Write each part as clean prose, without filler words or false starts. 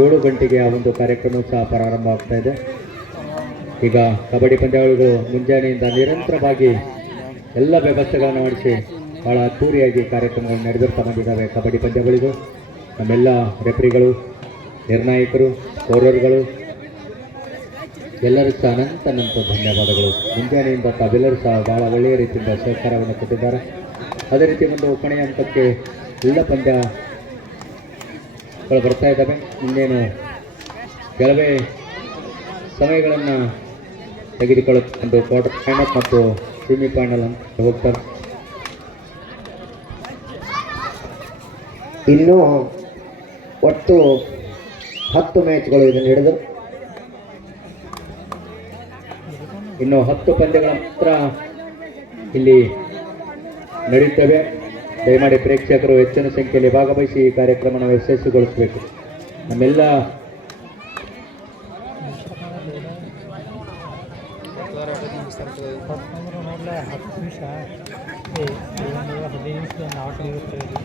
7 ಗಂಟೆಗೆ ಆ ಒಂದು ಕಾರ್ಯಕ್ರಮ ಸಹ ಪ್ರಾರಂಭ ಆಗ್ತಾ ಇದೆ. ಈಗ ಕಬಡ್ಡಿ ಪಂದ್ಯಾವಳಿಗಳು ಮುಂಜಾನೆಯಿಂದ ನಿರಂತರವಾಗಿ ಎಲ್ಲ ವ್ಯವಸ್ಥೆಗಳನ್ನು ಮಾಡಿಸಿ ಬಹಳ ಅದ್ದೂರಿಯಾಗಿ ಕಾರ್ಯಕ್ರಮಗಳು ನಡೆದಿರ್ತಾ ಬಂದಿದ್ದಾವೆ. ಕಬಡ್ಡಿ ಪಂದ್ಯಗಳಿಗೂ ನಮ್ಮೆಲ್ಲ ರೆಫರಿಗಳು, ನಿರ್ಣಾಯಕರು, ಸ್ಕೋರರ್ಗಳು ಎಲ್ಲರೂ ಸಹ ಅನಂತ ಧನ್ಯವಾದಗಳು. ಮುಂಜಾನೆಯಿಂದ ತಾವೆಲ್ಲರೂ ಸಹ ಬಹಳ ಒಳ್ಳೆಯ ರೀತಿಯಿಂದ ಸಹಕಾರವನ್ನು ಕೊಟ್ಟಿದ್ದಾರೆ. ಅದೇ ರೀತಿ ಒಂದು ಕೊನೆಯ ಹಂತಕ್ಕೆ ಎಲ್ಲ ಪಂದ್ಯಗಳು ಬರ್ತಾ ಇದ್ದಾವೆ. ಇನ್ನೇನು ಕೆಲವೇ ಸಮಯಗಳನ್ನು ತೆಗೆದುಕೊಳ್ಳುತ್ತಂದು ಕ್ವಾರ್ಟರ್ ಫೈನಲ್ ಮತ್ತು ಸೆಮಿಫೈನಲ್ ಅಂತ ಹೋಗ್ತಾರೆ. ಇನ್ನೂ ಒಟ್ಟು 10 ಮ್ಯಾಚ್ಗಳು ಇದನ್ನು ಹಿಡಿದು ಇನ್ನು 10 ಪಂದ್ಯಗಳ ಮಾತ್ರ ಇಲ್ಲಿ ನಡೆಯುತ್ತವೆ. ದಯಮಾಡಿ ಪ್ರೇಕ್ಷಕರು ಹೆಚ್ಚಿನ ಸಂಖ್ಯೆಯಲ್ಲಿ ಭಾಗವಹಿಸಿ ಈ ಕಾರ್ಯಕ್ರಮವನ್ನು ಯಶಸ್ವಿಗೊಳಿಸಬೇಕು. ನಮ್ಮೆಲ್ಲ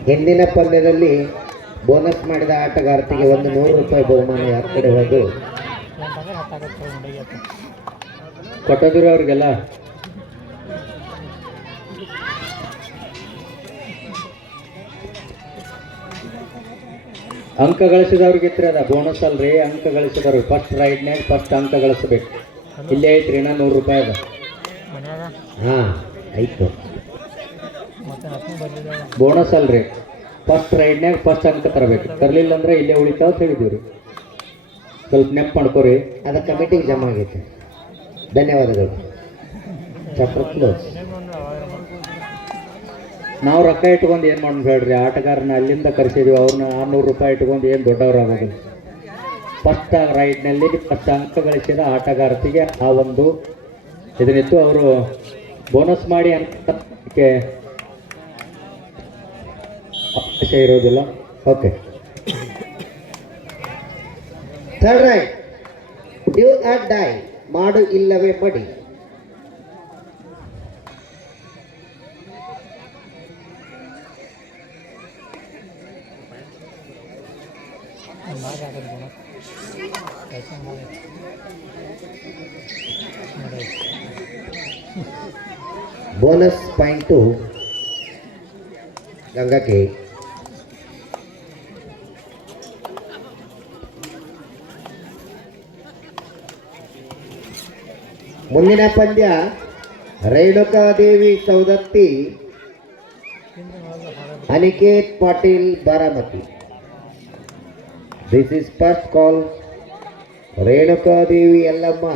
ಹಿಂದಿನ ಪಂದ್ಯದಲ್ಲಿ ಬೋನಸ್ ಮಾಡಿದ ಆಟಗಾರ್ತಿಗೆ ಒಂದು 100 ರೂಪಾಯಿ ಬಹುಮಾನ ಯಾವ ಕಡೆ ಹೋದು ಕೊಟ್ಟದಿರೋ ಅವ್ರಿಗೆಲ್ಲ ಅಂಕ ಗಳಿಸಿದವ್ರಿಗಿತ್ರ ಅದ ಬೋನಸ್ ಅಲ್ರಿ. ಅಂಕ ಗಳಿಸಿದವ್ರು ಫಸ್ಟ್ ರೈಡ್ನ್ಯಾಗ ಫಸ್ಟ್ ಅಂಕ ಗಳಿಸಬೇಕು. ಇಲ್ಲೇ ಐತ್ರಿ ಇನ್ನ 100 ರೂಪಾಯಿ ಅದ. ಹಾಂ ಆಯಿತು. ಬೋನಸ್ ಅಲ್ರಿ, ಫಸ್ಟ್ ರೈಡ್ನ್ಯಾಗ ಫಸ್ಟ್ ಅಂಕ ತರಬೇಕು. ತರಲಿಲ್ಲ ಅಂದ್ರೆ ಇಲ್ಲೇ ಉಳಿತಾವ ಹೇಳಿದೀವಿ. ಸ್ವಲ್ಪ ನೆನಪು ಮಾಡ್ಕೋರಿ. ಅದು ಕಮಿಟಿಗೆ ಜಮಾ ಆಗೈತೆ. ಧನ್ಯವಾದಗಳು. Chapter close. ನಾವು ರೊಕ್ಕ ಇಟ್ಕೊಂಡು ಏನು ಮಾಡೋಣ ಹೇಳ್ರಿ. ಆಟಗಾರನ ಅಲ್ಲಿಂದ ಕರೆಸಿದ್ವಿ, ಅವ್ರನ್ನ 600 ರೂಪಾಯಿ ಇಟ್ಕೊಂಡು ಏನು ದೊಡ್ಡವರಾಗೋದಿಲ್ಲ. ಫಸ್ಟ್ ರೈಡ್ನಲ್ಲಿ ಫಸ್ಟ್ ಅಂಕ ಗಳಿಸಿದ ಆಟಗಾರತಿಗೆ ಆ ಒಂದು ಇದನ್ನಿತ್ತು. ಅವರು ಬೋನಸ್ ಮಾಡಿ ಅಂಕಕ್ಕೆ ಅವಕಾಶ ಇರೋದಿಲ್ಲ. Okay, third right. Do or die, ಮಾಡು ಇಲ್ಲವೇ ಮಡಿ. ಬೋನಸ್ ಪಾಯಿಂಟು ಗಂಗಾಕ್ಕೆ. ಮುಂದಿನ ಪಂದ್ಯ Renukadevi Saundatti, Aniket Patil Baramati. This is first call. Renukadevi Yellamma,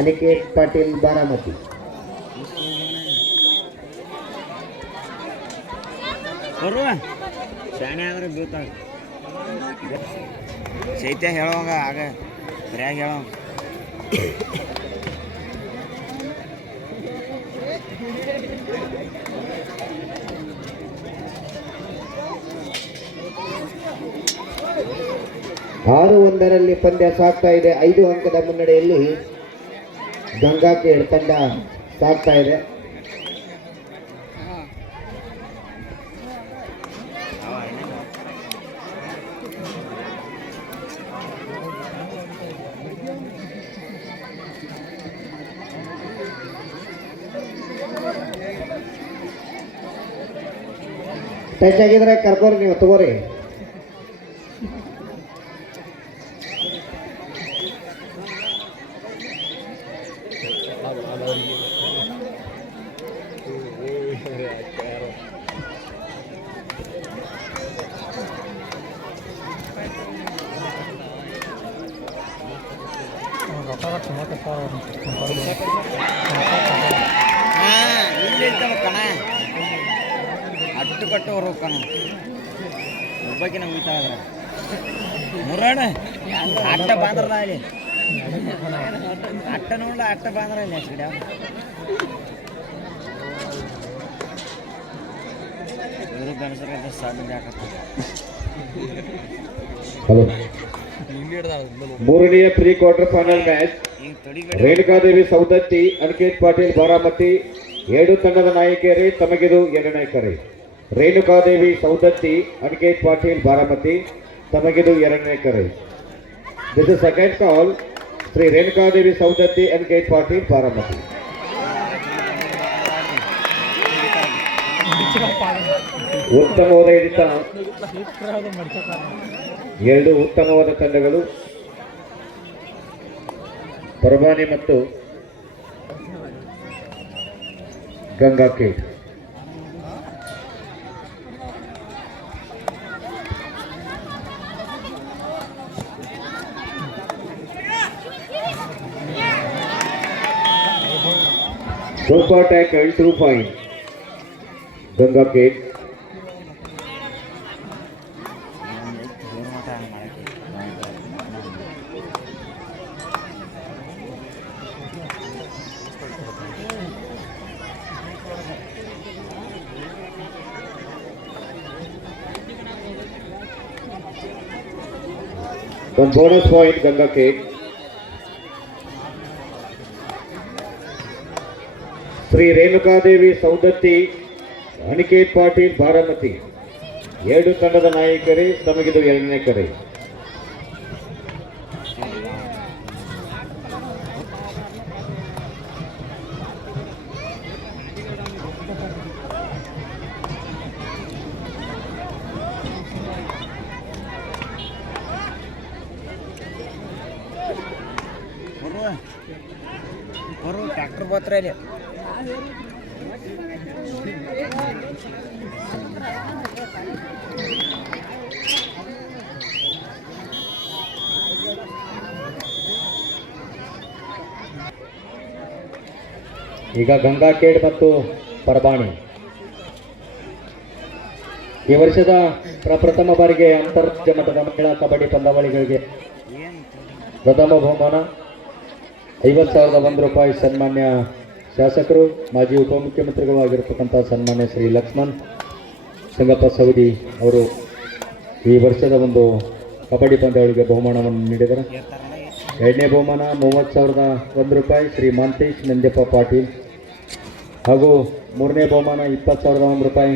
Aniket Patil Baramati. ಶಾನೆ ಆದ್ರೆ ಬೀಳ್ತಾಗ ಚೈತ್ಯ ಹೇಳೋಂಗ ಆಗ ಸರಿಯಾಗಿ ಹೇಳೋ. ಆರು 1 ಪಂದ್ಯ ಸಾಗ್ತಾ ಇದೆ. 5 ಅಂಕದ ಮುನ್ನಡೆಯಲ್ಲಿ ಗಂಗಾಕೇಡ್ ತಂಡ ಸಾಗ್ತಾ ಇದೆ. ಟಚ್ ಆಗಿದ್ರೆ ಕರ್ಕೋರಿ, ನೀವು ತಗೋರಿ. ಕಣ ಅಟ್ಟು ಕಟ್ಟು ಅವ್ರು ಕಣ ಒಬ್ಬಾಕಿ ನಮ್ಗೆ ಉಯ್ತಾ ಇದ್ರ ಮುರಾಡ ಅಟ್ಟ ಬಾಂದ್ರದ ಅಲ್ಲಿ ಅಟ್ಟ ನೋಡ ಅಟ್ಟ ಬಾಂದ್ರ ಇಲ್ಲಿ ಅಷ್ಟು ಗಿಡ ಇವರು ಬೆನಸರ ಸಾಧನೆ ಹಾಕತ್ತ. ಮೂರನೆಯ pre quarter final match Renukadevi Saundatti, Aniket Patil Baramati. 7 ತಂಡದ ನಾಯಕಿಯರೇ, ತಮಗಿದು 2ನೇ ಕರೆ. ರೇಣುಕಾದೇವಿ ಸೌದತ್ತಿ, ಅನಿಕೇತ್ ಪಾಟೀಲ್ ಬಾರಾಮತಿ, ತಮಗಿದು ಎರಡನೇ ಕರೆ. This is second call. Shri Renukadevi Saundatti and gate Patil Baramati. ಉತ್ತಮವಾದ ಹಿಡಿತ, ಎರಡು ಉತ್ತಮವಾದ ತಂಡಗಳು ಪರಮಾನಿ ಮತ್ತು Ganga Kate. Super tackle, 2 points. Ganga Kate. One bonus point, Ganga Kate. Shri Renukadevi Saundatti Aniket Patil Baramati ಎರಡು ತಂಡದ ನಾಯಕರೇ. ತಮಗಿದು ಎರಡನೇ ಕರೆ. ಟ್ರ್ಯಾಕ್ಟರ್ ಬರ್ತಾರೆ ಇಲ್ಲಿ. ಈಗ ಗಂಗಾ ಕೇಡ್ ಮತ್ತು ಪರಬಾಣಿ ಈ ವರ್ಷದ ಪ್ರಪ್ರಥಮ ಬಾರಿಗೆ ಅಂತರ್ರಾಜ್ಯ ಮಟ್ಟದ ಮಹಿಳಾ ಕಬಡ್ಡಿ ಪಂದ್ಯಾವಳಿಗಳಿಗೆ ಪ್ರಥಮ ಬಹುಮಾನ 50,001 ರೂಪಾಯಿ ಸನ್ಮಾನ್ಯ ಶಾಸಕರು ಮಾಜಿ ಉಪಮುಖ್ಯಮಂತ್ರಿಗಳು ಆಗಿರತಕ್ಕಂಥ ಸನ್ಮಾನ್ಯ ಶ್ರೀ ಲಕ್ಷ್ಮಣ್ ಸಂಗಪ್ಪ ಸವದಿ ಅವರು ಈ ವರ್ಷದ ಒಂದು ಕಬಡ್ಡಿ ಪಂದ್ಯಾವಳಿಗೆ ಬಹುಮಾನವನ್ನು ನೀಡಿದರು. ಎರಡನೇ ಬಹುಮಾನ 30,001 ರೂಪಾಯಿ ಶ್ರೀ ಮಾಂತೇಶ್ ನಂಜಪ್ಪ ಪಾಟೀಲ್ ಹಾಗೂ ಮೂರನೇ ಬಹುಮಾನ 20,001 ರೂಪಾಯಿ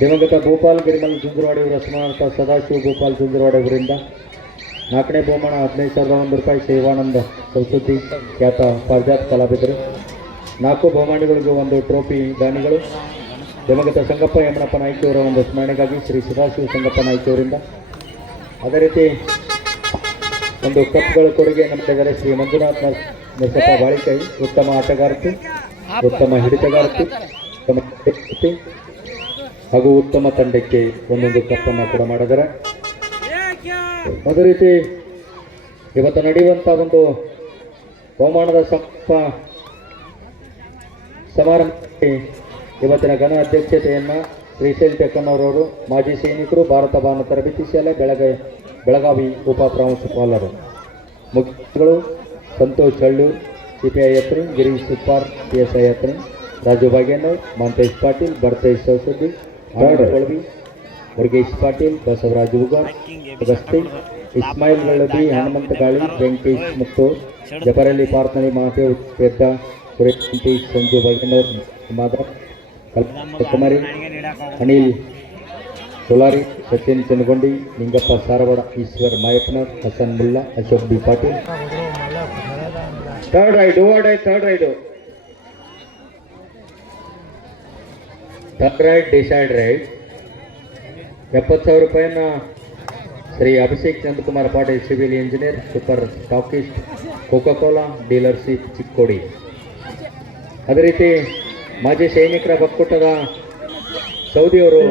ದಿವಂಗತ ಭೂಪಾಲ್ ಗಿರಿಮಲ್ ಜುಂಜರವಾಡಿ ಅವರ ಸ್ಮರಣಾರ್ಥ ಸದಾಶಿವ ಭೂಪಾಲ್ ಜುಂಜರವಾಡಿ ಅವರಿಂದ. ನಾಲ್ಕನೇ ಬಹುಮಾನ 15,001 ರೂಪಾಯಿ ಶಿವಾನಂದ ಸರಸ್ವತಿ ಖ್ಯಾತ ಪಾರಿಜಾತ ಕಲಾವಿದರು. 4 ಬಹುಮಾನಿಗಳಿಗೂ ಒಂದು ಟ್ರೋಫಿ ದಾನಿಗಳು ದಿವಂಗತ ಸಂಗಪ್ಪ ಯಮನಪ್ಪ ನಾಯ್ಕಿಯವರ ಒಂದು ಸ್ಮರಣೆಗಾಗಿ ಶ್ರೀ ಸದಾಶಿವ ಸಂಗಪ್ಪ ನಾಯ್ಕಿಯವರಿಂದ. ಅದೇ ರೀತಿ ಒಂದು ಕಪ್ಗಳ ಕೊಡುಗೆ ನಮ್ಮಿದ್ದಾರೆ ಶ್ರೀ ಮಂಜುನಾಥ್ ನರಸಪ್ಪ ಬಾಳಿಕೈ, ಉತ್ತಮ ಆಟಗಾರ್ತಿ, ಉತ್ತಮ ಹಿಡಿತಗಾರ್ತಿ, ಉತ್ತಮ ವ್ಯಕ್ತಿ ಹಾಗೂ ಉತ್ತಮ ತಂಡಕ್ಕೆ ಒಂದೊಂದು ಕಪ್ಪನ್ನು ಕೂಡ ಮಾಡಿದ್ದಾರೆ. ಅದೇ ರೀತಿ ಇವತ್ತು ನಡೆಯುವಂಥ ಒಂದು ಬಹುಮಾನದ ಸಮಾರಂಭಕ್ಕೆ ಇವತ್ತಿನ ಘನ ಅಧ್ಯಕ್ಷತೆಯನ್ನು ಶ್ರೀಶೈಲ್ ಟೆಕ್ಕನವರವರು, ಮಾಜಿ ಸೈನಿಕರು, ಭಾರತ ಬಾನ ತರಬೇತಿ ಶಾಲೆ ಬೆಳಗಾವಿ ಉಪ ಪ್ರಾಂಶುಪಾಲರು, ಮುಖ್ಯಗಳು Santosh Hallur, CPI Yatri, Girish Suppar, PSI Yatri, Raju Bhagyanavar, Mantesh Patil, Bhartesh Sausadi, Kolavi, Murugesh Patil, Basavaraj Ugar, Agasti, Ismail Galladi, Hanumanta Gali, Venkatesh Muttur, Jabarali Parthani, Mahadev Pedda, Suresh Venkatesh, Sanju Bhagyanavar, Madhav Kumari, Anil Solari, Sachin Changondi, Ningappa Saravada, Ishwar Mayappanavar, Hasan Mulla, Ashok B Patil. Third raid decide raid 70,000 ರೂಪಾಯಿನ Shri Abhishek Chandrakumar Patil, civil engineer, super stockist, Coca Cola dealership, Chikkodi. ಅದೇ ರೀತಿ ಮಾಜಿ ಸೈನಿಕರ ಒಕ್ಕೂಟದ ಸೌದಿಯವರು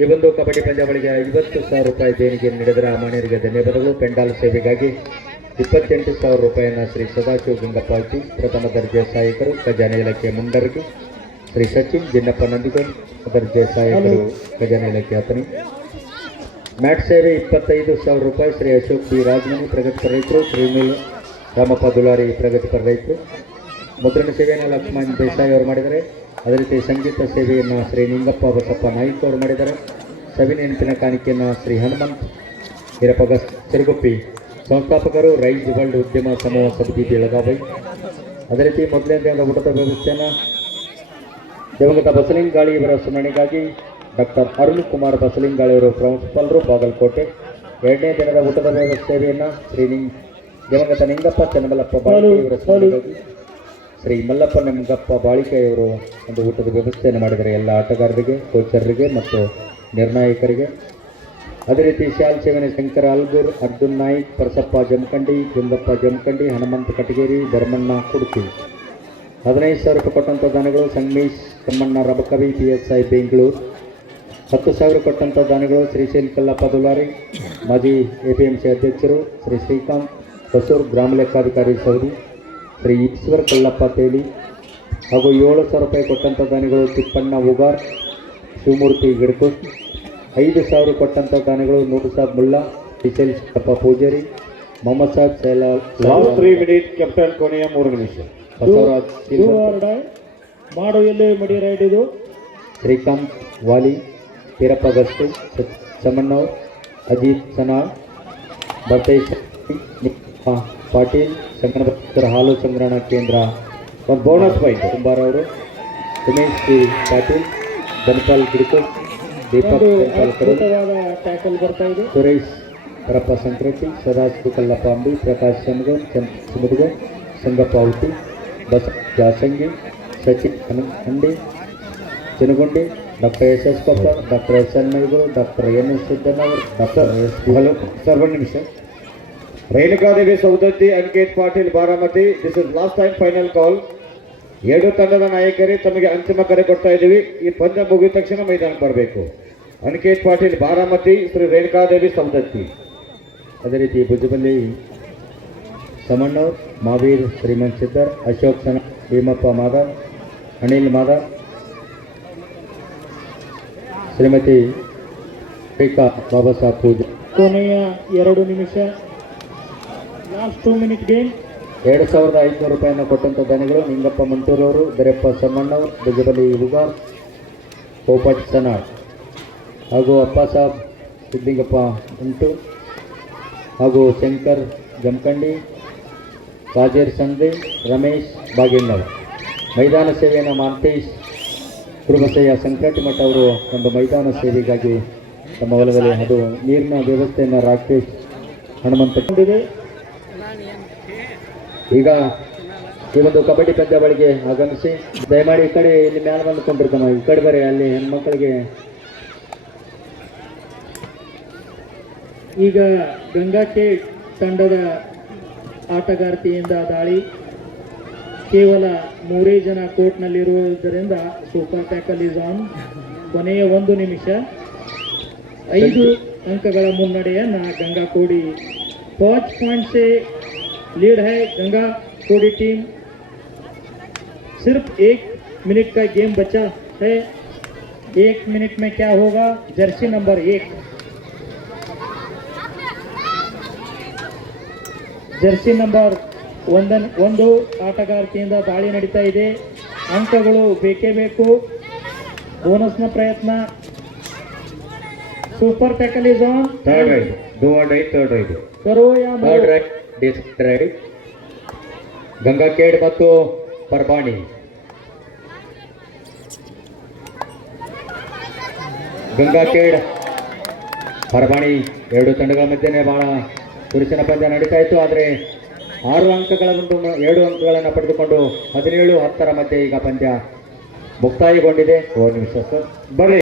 ಈ ಒಂದು ಕಬಡ್ಡಿ ಪಂದ್ಯಾವಳಿಗೆ 50,000 ರೂಪಾಯಿ ದೇಣಿಗೆ ನೀಡಿದರೆ ಅಮಾನ್ಯರಿಗೆ ಧನ್ಯವಾದಗಳು. ಪೆಂಡಾಲ್ ಸೇವೆಗಾಗಿ 28,000 ರೂಪಾಯಿಯನ್ನು ಶ್ರೀ ಸದಾಶಿವ ಗಂಗಪ್ಪ ಅಜ್ಜಿ, ಪ್ರಥಮ ದರ್ಜೆ ಸಹಾಯಕರು, ಖಜಾನೆ ಇಲಾಖೆ ಮುಂಡರ್ಗಿ, ಶ್ರೀ ಸಚಿನ್ ಜಿನ್ನಪ್ಪ ನಂದಿಗಲ್, ದರ್ಜೆ ಸಹಾಯಕರು, ಖಜಾನೆ ಇಲಾಖೆ ಅತನಿ. ಮ್ಯಾಟ್ ಸೇವೆ 25,000 ರೂಪಾಯಿ ಶ್ರೀ ಅಶೋಕ್ ಬಿ ರಾಜಮನಿ, ಪ್ರಗತಿಪರ ರೈತರು, ಶ್ರೀನಿಲ್ ರಾಮಪ್ಪ ದುಲಾರಿ, ಪ್ರಗತಿಪರ ರೈತರು. ಮುದ್ರಣ ಸೇವೆಯನ್ನು ಲಕ್ಷ್ಮಣ್ ದೇಸಾಯಿ ಅವರು ಮಾಡಿದ್ದಾರೆ. ಅದೇ ರೀತಿ ಸಂಗೀತ ಸೇವೆಯನ್ನು ಶ್ರೀ ನಿಂಗಪ್ಪ ಬಸಪ್ಪ ನಾಯ್ಕ ಅವರು ಮಾಡಿದ್ದಾರೆ. ಸವಿ ನೆನಪಿನ ಕಾಣಿಕೆಯನ್ನು ಶ್ರೀ ಹನುಮಂತ್ ಹಿರಪಗ ಸಿರುಗುಪ್ಪಿ, ಸಂಸ್ಥಾಪಕರು ರೈಸ್ ವರ್ಲ್ಡ್ ಉದ್ಯಮ ಸಮೂಹ ಸಮಿತಿ ಬೆಳಗಾವಿ. ಅದೇ ರೀತಿ ಮೊದಲನೇ ದಿನದ ಊಟದ ವ್ಯವಸ್ಥೆಯನ್ನು ದಿವಂಗತ ಬಸಲಿಂಗ್ ಗಾಳಿ ಇವರ ಸ್ಮರಣೆಗಾಗಿ ಡಾಕ್ಟರ್ ಅರುಣ್ ಕುಮಾರ್ ಬಸಲಿಂಗಾಳಿಯವರು ಪ್ರಿನ್ಸಿಪಾಲರು ಬಾಗಲಕೋಟೆ. ಎರಡನೇ ದಿನದ ಊಟದ ವ್ಯವಸ್ಥೆಯನ್ನು ದಿವಂಗತ ನಿಂಗಪ್ಪ ಚನ್ನಮಲ್ಲಪ್ಪ ಬಾಳಿಕೆಯವರ ಸ್ಮರಣೆಗಾಗಿ ಶ್ರೀ ಮಲ್ಲಪ್ಪ ನಿಂಗಪ್ಪ ಬಾಳಿಕೆಯವರು ಒಂದು ಊಟದ ವ್ಯವಸ್ಥೆಯನ್ನು ಮಾಡಿದ್ದಾರೆ ಎಲ್ಲ ಆಟಗಾರರಿಗೆ, ಕೋಚರ್ರಿಗೆ ಮತ್ತು ನಿರ್ಣಾಯಕರಿಗೆ. ಅದೇ ರೀತಿ ಶಾಲ್ ಸೇವನೆ ಶಂಕರ ಅಲ್ಗೂರ್, ಅರ್ಜುನ್ ನಾಯ್ಕ್, ಪರಸಪ್ಪ ಜಮಖಂಡಿ, ಗುಂಡಪ್ಪ ಜಮಖಂಡಿ, ಹನುಮಂತ ಕಟಗೇರಿ, ಧರ್ಮಣ್ಣ ಕುಡುಕಿ. 15,000 ರೂಪಾಯಿ ಕೊಟ್ಟಂಥ ದಾನಿಗಳು ಸಂಗಮೇಶ್ ತಮ್ಮಣ್ಣ ರಬಕವಿ PSI ಬೆಂಗಳೂರು. 10,000 ಕೊಟ್ಟಂಥ ದಾನಿಗಳು ಶ್ರೀಶೈಲ್ ಕಲ್ಲಪ್ಪ ದುಲಾರಿ, ಮಾಜಿ APMC ಅಧ್ಯಕ್ಷರು, ಶ್ರೀ ಶ್ರೀಕಾಂತ್ ಹೊಸೂರ್ ಗ್ರಾಮ ಲೆಕ್ಕಾಧಿಕಾರಿ ಸೌದಿ, ಶ್ರೀ ಈಶ್ವರ್ ಕಲ್ಲಪ್ಪ ತೇಲಿ. ಹಾಗೂ 7,000 ರೂಪಾಯಿ ಕೊಟ್ಟಂಥ ದಾನಿಗಳು ತಿಪ್ಪಣ್ಣ ಉಗಾರ್, ಶಿವಮೂರ್ತಿ ಗಿಡಕೂರ್. 5,000 ಕೊಟ್ಟಂಥ ದಾನಿಗಳು ನೂರು Sab Mulla, Shrishail Kappa Pujari, Mohammad Sab last 3 minute captain ಕೊನೆಯ 3 ನಿಮಿಷ. ಬಸವರಾಜ್ ಮಾಡು ಎಲ್ಲಿ ಮಡಿ ರೈಡ್ ಇದು. ಶ್ರೀಕಾಂತ್ ವಾಲಿ, ವೀರಪ್ಪ ಗಸ್ತಿ, ಸಮನ್ನವ್ರು, ಅಜಿತ್ ಸನಾಳ್, ಬರ್ತೇಶ್ ಪಾಟೀಲ್, ಸಂಗನಭಕ್ತರ ಹಾಲು ಸಂಗ್ರಹಣಾ ಕೇಂದ್ರ ಒಂದು ಬೋನಸ್ ಪಾಯಿಂಟ್ ಕುಂಬಾರವರು, ಉಮೇಶ್ ಸಿ ಪಾಟೀಲ್, ಧನ್ಪಾಲ್ ಗಿಡಕೂರ್, ದೀಪಕ್ ಟ್ಯಾಕಲ್ ಬರ್ತಾ ಇದೆ. ಸುರೇಶ್ ಪರಪ್ಪ ಸಂಕ್ರಾಂತಿ, ಸದಾಶಿವ ಕಲ್ಲಪ್ಪ ಅಂಬಿ, ಪ್ರಕಾಶ್ ಶಮಗನ್, ಸುಮುದ್ಗ, Sangappa Auti, Basa Jasangi, Sachin Handi, Chinagundi, doctor SS Koppar, doctor SN Maigur, doctor NS Siddanavar, doctor hello sir, 1 ನಿಮಿಷ. Renukadevi Saundatti, Aniket Patil Baramati. This is last time final call. 2 ತಂಡದ ನಾಯಕರೇ ತಮಗೆ ಅಂತಿಮ ಕರೆ ಕೊಡ್ತಾ ಇದ್ದೀವಿ. ಈ ಪಂದ್ಯ ಮುಗಿದ ತಕ್ಷಣ ಮೈದಾನಕ್ಕೆ ಬರಬೇಕು. ಅನಿಕೇತ್ ಪಾಟೀಲ್ ಬಾರಾಮತಿ, ಶ್ರೀ ರೇಣುಕಾದೇವಿ ಸೌದತ್ತಿ. ಅದೇ ರೀತಿ ಭುಜಬಲ್ಲಿ ಸಮಣ್ಣವ್ರು, ಮಾವೀರ್ ಶ್ರೀಮಂತ್ ಸಿದ್ದರ್, ಅಶೋಕ್ ಸನ, ಭೀಮಪ್ಪ ಮಾದರ್, ಅನಿಲ್ ಮಾದರ್, ಶ್ರೀಮತಿ ರೇಖಾ ಬಾಬಾ ಸಾಹೇಬ್ ಪೂಜೆ. ಕೊನೆಯ 2 ನಿಮಿಷ, ಲಾಸ್ಟ್ 2 ಮಿನಿಟ್ ಗೇಮ್. 2,500 ರೂಪಾಯಿಯನ್ನು ಕೊಟ್ಟಂಥ ದಾನಿಗಳು ನಿಂಗಪ್ಪ ಮಂಟೂರವರು, ದೊರೆಪ್ಪ ಸಮ್ಮಣ್ಣವ್ರು, ಭುಜಬಲಿ ಉಗಾರ್, ಪೋಪಟ್ ಸನಾಳ್ ಹಾಗೂ ಅಪ್ಪ ಸಾಬ್ ಸಿದ್ಲಿಂಗಪ್ಪ ಉಂಟು ಹಾಗೂ ಶಂಕರ್ ಜಮಖಂಡಿ, ರಾಜೇರ್ ಸಂದ್ರಿ, ರಮೇಶ್ ಬಾಗೇಣ್ಣವರು. ಮೈದಾನ ಸೇವೆಯನ್ನು ಮಾಂತೇಶ್ ಕುರುಬಸಯ್ಯ ಸಂಕ್ರಾಂತಿ ಮಠ ಅವರು ಒಂದು ಮೈದಾನ ಸೇವೆಗಾಗಿ ತಮ್ಮ ಹೊಲದಲ್ಲಿ ಅದು ನೀರಿನ ವ್ಯವಸ್ಥೆಯನ್ನು ರಾಕೇಶ್ ಹನುಮಂತ ಕೊಂಡಿದೆ. ಈಗ ಈ ಒಂದು ಕಬಡ್ಡಿ ಪಂದ್ಯಾವಳಿಗೆ ಆಗಮಿಸಿ ದಯಮಾಡಿ ಈ ಕಡೆ ಇಲ್ಲಿ ಮ್ಯಾಲೆ ಬಂದುಕೊಂಡಿರ್ತಾನ, ಈ ಕಡೆ ಬರೀ ಅಲ್ಲಿ ಹೆಣ್ಮಕ್ಳಿಗೆ. ಈಗ ಗಂಗಾಕೆ ತಂಡದ ಆಟಗಾರ್ತಿಯಿಂದ ದಾಳಿ. ಕೇವಲ 3 ಜನ ಕೋರ್ಟ್ನಲ್ಲಿರುವುದರಿಂದ ಸೂಪರ್ ಟ್ಯಾಕಲ್ ಇಸ್ ಆನ್. ಕೊನೆಯ 1 ನಿಮಿಷ, 5 ಅಂಕಗಳ ಮುನ್ನಡೆಯನ್ನು गंगा कोडी 5 पॉइंट से लीड है गंगा कोडी टीम. सिर्फ 1 मिनट का गेम बचा है. 1 मिनट में क्या होगा? जर्सी नंबर 1, ಜರ್ಸಿ ನಂಬರ್ 1 ಆಟಗಾರ್ತಿಯಿಂದ ದಾಳಿ ನಡೀತಾ ಇದೆ. ಅಂಕಗಳು ಬೇಕೇ ಬೇಕು. ಬೋನಸ್ನ ಪ್ರಯತ್ನ. Super tackle is on. Third raid, do or die, third raid. ಕರೋ ಯಾ ಥರ್ಡ್ ರೈಡ್, ಡಿಸ್ಕ್ ರೈಡ್. ಗಂಗಾಖೇಡ್ ಮತ್ತು ಪರ್ಬಾಣಿ. ಗಂಗಾಖೇಡ್ ಪರ್ಬಾಣಿ 2 ತಂಡಗಳ ಮಧ್ಯೆ ಬಹಳ ಪುರುಷನ ಪಂದ್ಯ ನಡೀತಾ ಇತ್ತು. ಆದರೆ 6 ಅಂಕಗಳನ್ನು 7 ಅಂಕಗಳನ್ನು ಪಡೆದುಕೊಂಡು 17-10 ಮಧ್ಯೆ ಈಗ ಪಂದ್ಯ ಮುಕ್ತಾಯಗೊಂಡಿದೆ. 1 ನಿಮಿಷ ಸರ್, ಬರ್ರಿ.